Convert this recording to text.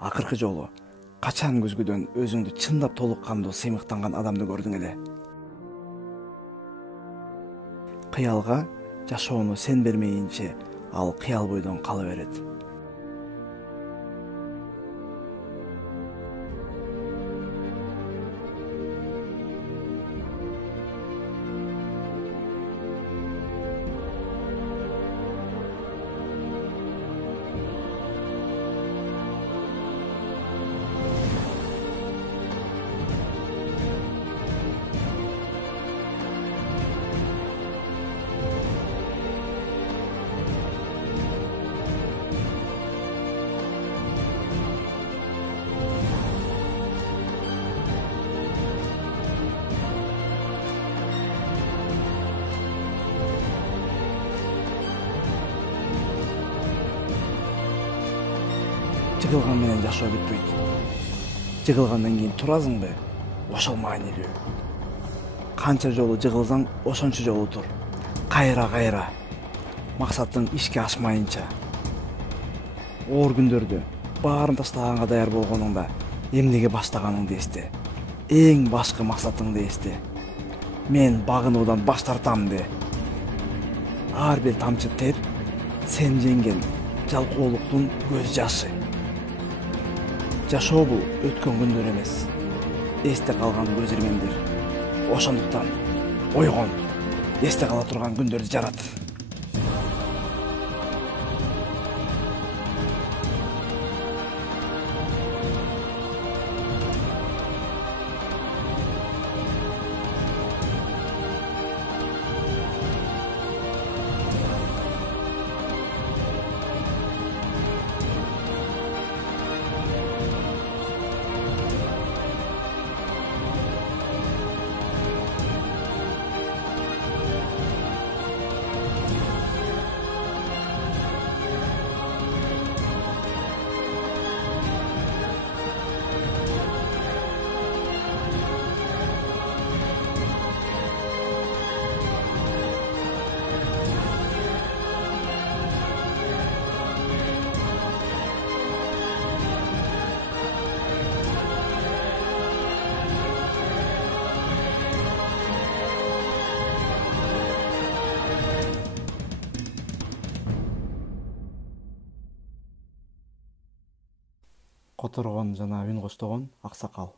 Акыркы жолу качан көзгөдөн өзүңдү чындап толук кандуу сыймыктанган адамды көрдүң эле? Кыялга жашоону сен бермейинче ал кыял бойдон кала берет. Жыгылган менен жашоо бүтпөйт. Жыгылгандан кийин турасыңбы? Ошол маанилүү. Канча жолу жыгылсаң, ошончо жолу тур. Кайра. Максатың ишке ашмайынча. Оор күндөрдө баарын таштаганга даяр болгонуңда эмнеге баштаганыңды эсте. Эң башкы максатыңды эсте. Мен багынуудан баш тартам де. Ар бир тамчы тер сен жеңген жалкоолуктун көз жашы. Жашоо бул өткөн күндөр эмес, эсте калган көз ирмендер. Ошондуктан ойгон, эсте кала турган күндөрдү жарат. Которгон жана үн коштогон аксакал.